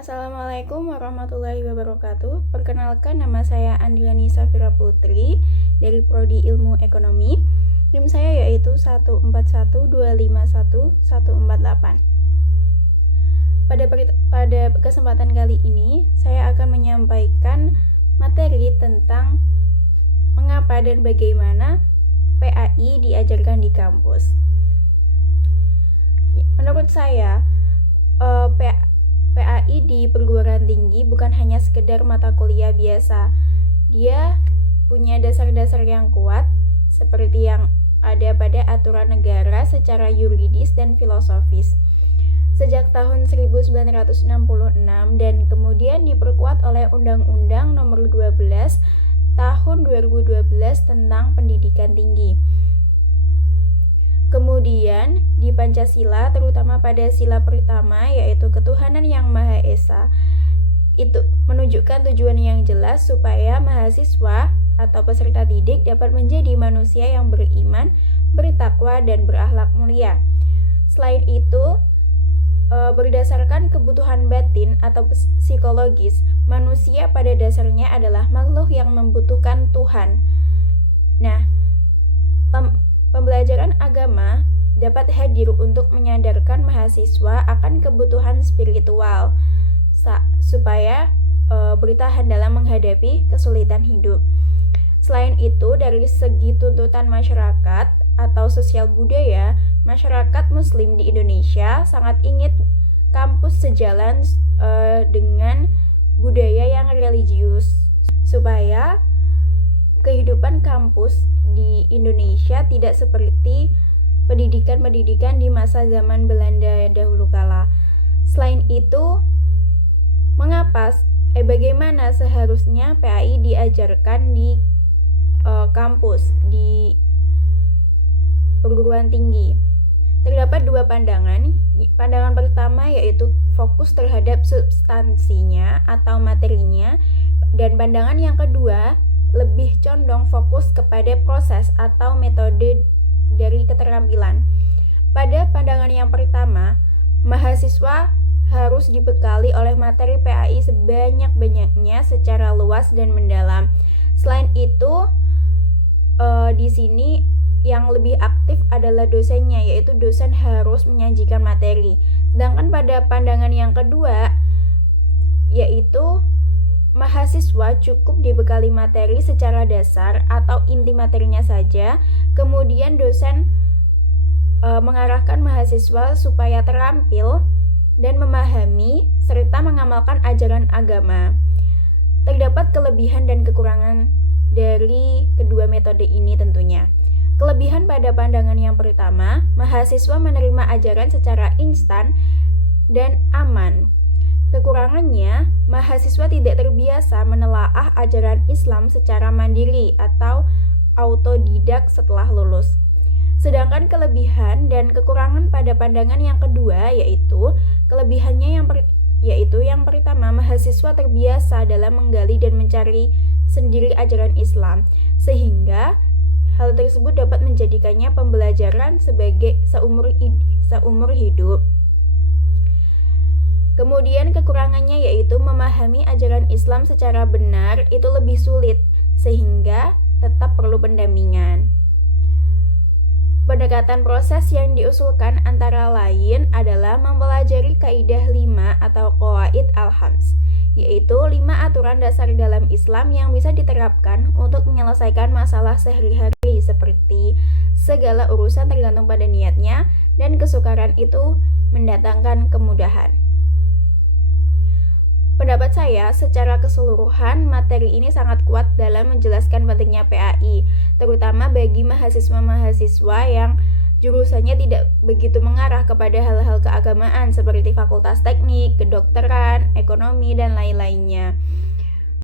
Assalamualaikum warahmatullahi wabarakatuh. Perkenalkan, nama saya Andriani Safira Putri dari Prodi Ilmu Ekonomi. NIM saya yaitu 141251148. Pada kesempatan kali ini, saya akan menyampaikan materi tentang mengapa dan bagaimana PAI diajarkan di kampus. Menurut saya, PAI di perguruan tinggi bukan hanya sekedar mata kuliah biasa. Dia punya dasar-dasar yang kuat seperti yang ada pada aturan negara secara yuridis dan filosofis. Sejak tahun 1966 dan kemudian diperkuat oleh Undang-Undang Nomor 12 Tahun 2012 tentang Pendidikan Tinggi. Kemudian di Pancasila, terutama pada sila pertama yaitu ketuhanan yang Maha Esa, itu menunjukkan tujuan yang jelas supaya mahasiswa atau peserta didik dapat menjadi manusia yang beriman, bertakwa, dan berakhlak mulia. Selain itu, berdasarkan kebutuhan batin atau psikologis, manusia pada dasarnya adalah makhluk yang membutuhkan Tuhan. Nah, pembelajaran agama dapat hadir untuk menyadarkan mahasiswa akan kebutuhan spiritual supaya bertahan dalam menghadapi kesulitan hidup. Selain itu, dari segi tuntutan masyarakat atau sosial budaya, masyarakat Muslim di Indonesia sangat ingin kampus sejalan dengan budaya yang religius supaya kehidupan kampus di Indonesia tidak seperti pendidikan-pendidikan di masa zaman Belanda dahulu kala. Selain itu, bagaimana seharusnya PAI diajarkan di kampus di perguruan tinggi? Terdapat dua pandangan. Pandangan pertama yaitu fokus terhadap substansinya atau materinya, dan pandangan yang kedua lebih condong fokus kepada proses atau metode dari keterampilan. Pada pandangan yang pertama, mahasiswa harus dibekali oleh materi PAI sebanyak-banyaknya secara luas dan mendalam. Selain itu, di sini yang lebih aktif adalah dosennya, yaitu dosen harus menyajikan materi. Sedangkan pada pandangan yang kedua, yaitu mahasiswa cukup dibekali materi secara dasar atau inti materinya saja, kemudian dosen mengarahkan mahasiswa supaya terampil dan memahami serta mengamalkan ajaran agama. Terdapat kelebihan dan kekurangan dari kedua metode ini tentunya. Kelebihan pada pandangan yang pertama, mahasiswa menerima ajaran secara instan dan aman. Kekurangannya, mahasiswa tidak terbiasa menelaah ajaran Islam secara mandiri atau autodidak setelah lulus. Sedangkan kelebihan dan kekurangan pada pandangan yang kedua yaitu kelebihannya yang pertama, mahasiswa terbiasa dalam menggali dan mencari sendiri ajaran Islam, sehingga hal tersebut dapat menjadikannya pembelajaran sebagai seumur hidup. Kemudian kekurangannya yaitu memahami ajaran Islam secara benar itu lebih sulit, sehingga tetap perlu pendampingan. Pendekatan proses yang diusulkan antara lain adalah mempelajari kaidah 5 atau qawaid al-khams, yaitu 5 aturan dasar dalam Islam yang bisa diterapkan untuk menyelesaikan masalah sehari-hari seperti segala urusan tergantung pada niatnya dan kesukaran itu mendatangkan kemudahan. Pendapat saya, secara keseluruhan, materi ini sangat kuat dalam menjelaskan pentingnya PAI, terutama bagi mahasiswa-mahasiswa yang jurusannya tidak begitu mengarah kepada hal-hal keagamaan seperti fakultas teknik, kedokteran, ekonomi, dan lain-lainnya.